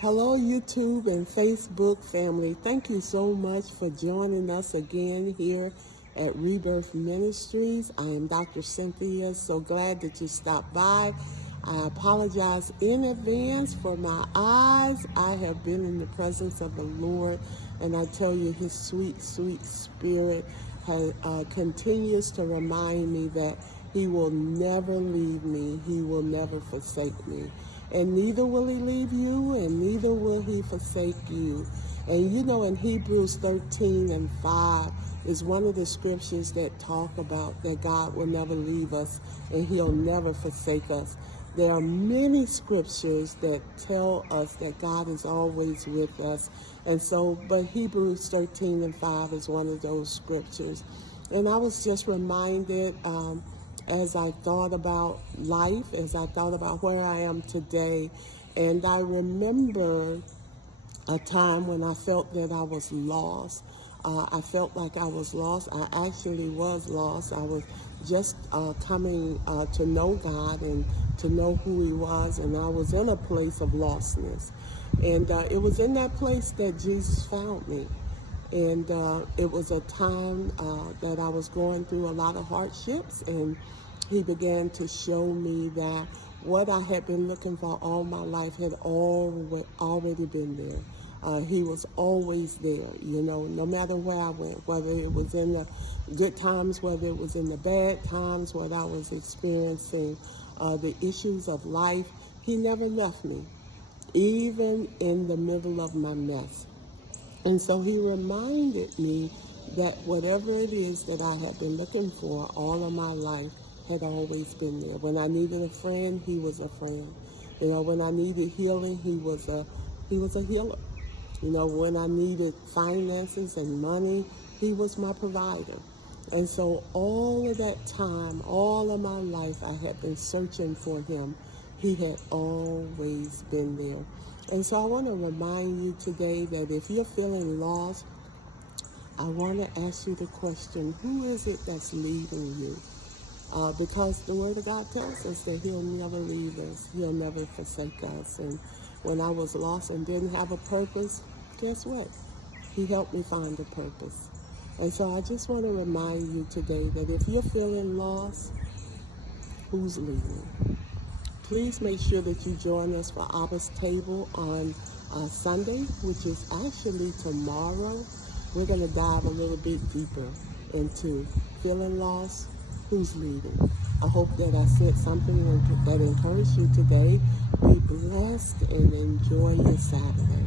Hello, YouTube and Facebook family. Thank you so much for joining us again here at Rebirth Ministries. I am Dr. Cynthia. So glad that you stopped by. I apologize in advance for my eyes. I have been in the presence of the Lord, and I tell you, His sweet, sweet Spirit continues to remind me that He will never leave me. He will never forsake me. And neither will He leave you, and neither will He forsake you. And you know, in Hebrews 13:5 is one of the scriptures that talk about that God will never leave us and He'll never forsake us. There are many scriptures that tell us that God is always with us. And so, but Hebrews 13:5 is one of those scriptures. And I was just reminded, as I thought about life, as I thought about where I am today, and I remember a time when I felt that I was lost. I felt like I was lost. I actually was lost. I was just coming to know God and to know who He was, and I was in a place of lostness. And it was in that place that Jesus found me. And it was a time that I was going through a lot of hardships, and He began to show me that what I had been looking for all my life had already been there. He was always there, you know, no matter where I went, whether it was in the good times, whether it was in the bad times, whether I was experiencing the issues of life. He never left me, even in the middle of my mess. And so He reminded me that whatever it is that I had been looking for all of my life had always been there. When I needed a friend, He was a friend. You know, when I needed healing, He was a healer. You know, when I needed finances and money, He was my provider. And so all of that time, all of my life, I had been searching for Him. He had always been there. And so I want to remind you today that if you're feeling lost, I want to ask you the question, who is it that's leading you? Because the Word of God tells us that He'll never leave us. He'll never forsake us. And when I was lost and didn't have a purpose, guess what? He helped me find a purpose. And so I just want to remind you today that if you're feeling lost, who's leading? Please make sure that you join us for Abba's Table on Sunday, which is actually tomorrow. We're going to dive a little bit deeper into feeling lost, who's leading. I hope that I said something that encouraged you today. Be blessed and enjoy your Saturday.